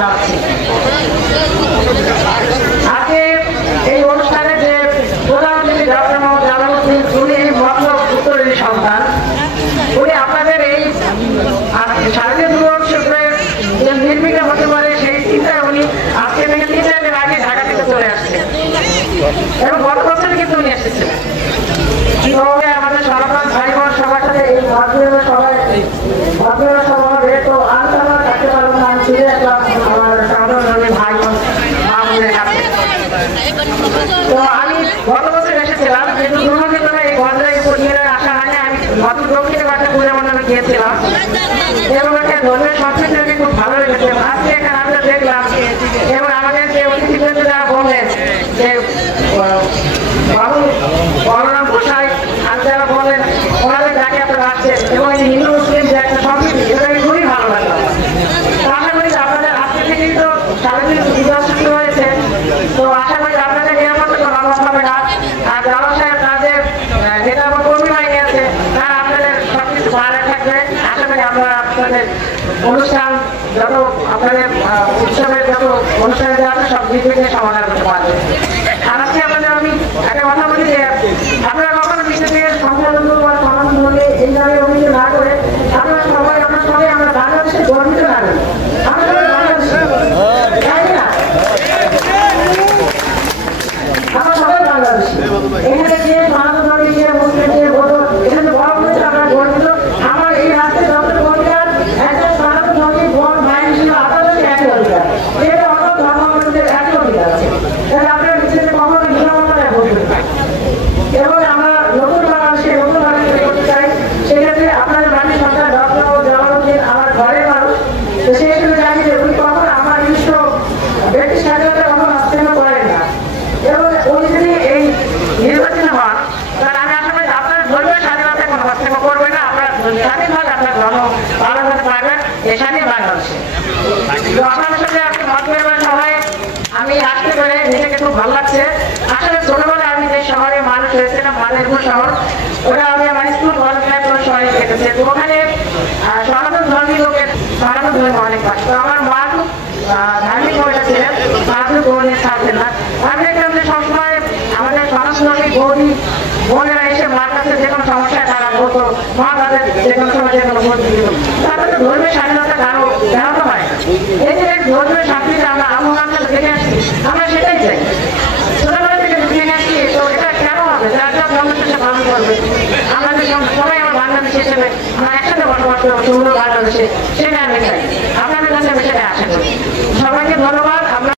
যাচ্ছি। আজকে এই অনুষ্ঠানে যে প্রধানমন্ত্রী ডক্টর মোহাম্মদ জালালউদ্দিন উনি মতলব উত্তরের সন্তান, উনি আপনাদের এই শারদীয় দুর্গোৎসবের যে নির্বিঘ্ন হতে পারে সেই চিন্তায় উনি আজকে থেকে 3-4 দিন আগে ঢাকা থেকে চলে আসছে এবং গত বছর কিন্তু উনি এসেছিলেন। আমাদের সনাতন ভাই বোন সবার সাথে এই ভদ্রতা সবাই ভদ্রতা সভাবে তো আমি আমার থাকতে পারবো না, আমি ফিরে আসলাম আমার সনাতন ধর্মের ভাই বোন মা বোনের কাছে। তো আমি গত বছর এসেছিলাম কিন্তু দুর্ভাগ্যের এই গন্ধায় নিয়ে আসা হয়নি। আমি গত দক্ষিণে একটা পূজা মণ্ডপে গিয়েছিলাম এবং একটা ধর্মের সংস্কৃতি খুব ভালো লেগেছে। আজকে এখানে আমরা দেখলাম এবং আমাদের যে অতিথিবৃন্দ যারা বললেন যে বাবু বলরাম গোসাই আর যারা বললেন ওনাদের ডাকে আপনারা আসছেন এবং এই হিন্দু মুসলিম যে একটা সংস্কৃতি এটাকে খুবই ভালো লাগলো। আশা করি আপনাদের আজকে থেকেই তো শারদীয় পূজা শুরু হয়েছে, তো আশা করি আপনাদের নিরাপত্তা কোনো অভাব হবে না। আর জালাল সাহেব তাদের নেতা বা কর্মী বাহিনী আছে তারা আপনাদের সবকিছু ভালো থাকবে। আশা করি আমরা আপনাদের অনুষ্ঠান যত আপনাদের উৎসবের যত অনুষ্ঠানে দেওয়া আছে সব নির্বিঘ্নে সমাধান করতে পারবেন। আর আজকে আপনাদের আমি একটা কথা বলি যে আপনারা কখনো বিশেষের সংখ্যালঘু বা সনাতন ধর্মে এই ধরনের অভিযোগ না করে আমরা সবাই আমরা বাংলাদেশে গর্বিত নাগরিক, আমরা সবাই বাংলাদেশে, তাই না? আমরা সবাই বাংলাদেশি। এখানে যে সনাতন ধর্মে যে মুসলিম যে বড় এখানে বড় হয়েছে আমরা গর্বিত। আমার এই রাষ্ট্রে যত অধিকার একজন সনাতন ধর্মী বড় ভাই হিসেবে আপনাদের একই অধিকার, এটা অন্য ধর্মাবলম্বীদের একই অধিকার আছে। তাহলে আপনারা নিজেদের কখনো হীনমন্যতায় বসবেন না। এবং আমরা নতুন বাংলাদেশে নতুন বাংলাদেশে করতে চাই, সেক্ষেত্রে আপনাদের মাটি সরকার ডক্টর জালালউদ্দিন আমার ঘরের মানুষ, তো সেই হিসেবে জানি যে উনি কখন আমার নিজস্ব ব্যক্তি স্বাধীনতা কখন হস্তক্ষেপ করেন না এবং উনি যদি এই নির্বাচন হন তাহলে আমি আশা করি আপনার ধর্মীয় স্বাধীনতায় কোনো হস্তক্ষেপ করবে না, আপনার স্বাধীনভাবে আপনার ধর্ম পালন করতে পারবেন এই স্বাধীন বাংলাদেশে। তো আপনাদের সাথে আজকে মত বিনিময় সভায় আমি আসতে পেরে নিজেকে খুব ভালো লাগছে। আসলে ছোটবেলায় আমি যে শহরে মানুষ হয়েছিলাম মাদারীপুর শহর, ওটা আমি আমার স্কুল কলেজ লাইফ শহরে দেখেছি। তো ওখানে সনাতন ধর্মী লোকের সনাতন ধর্ম অনেক পাশ। তো আমার মা খুব ধার্মিক মহিলা ছিলেন, মাকে বোনের ছাড়তেন না। আমি দেখলাম যে সবসময় আমাদের সনাতন ধর্মী গৌরী বোনেরা এসে মার কাছে যে কোনো সমস্যায় তারা বলতো, মা তাদের যে কোনো সময় যে কোনো ভোট দিত। তাদের তো ধর্মের স্বাধীনতা কারো জানাতে হয়। এই যে ধর্মের স্বাধীনতা আমরা আমলে দেখে আসছি, আমরা সেটাই চাই, ছোটবেলা থেকে দেখে আসছি। তো এটা কেন হবে? যার যার ধর্ম সে পালন করবে। আমাদের সবাই আমার বাংলাদেশ হিসেবে আমরা একসাথে বসবাস করবো সুন্দর বাংলাদেশে, সেটা আমি চাই।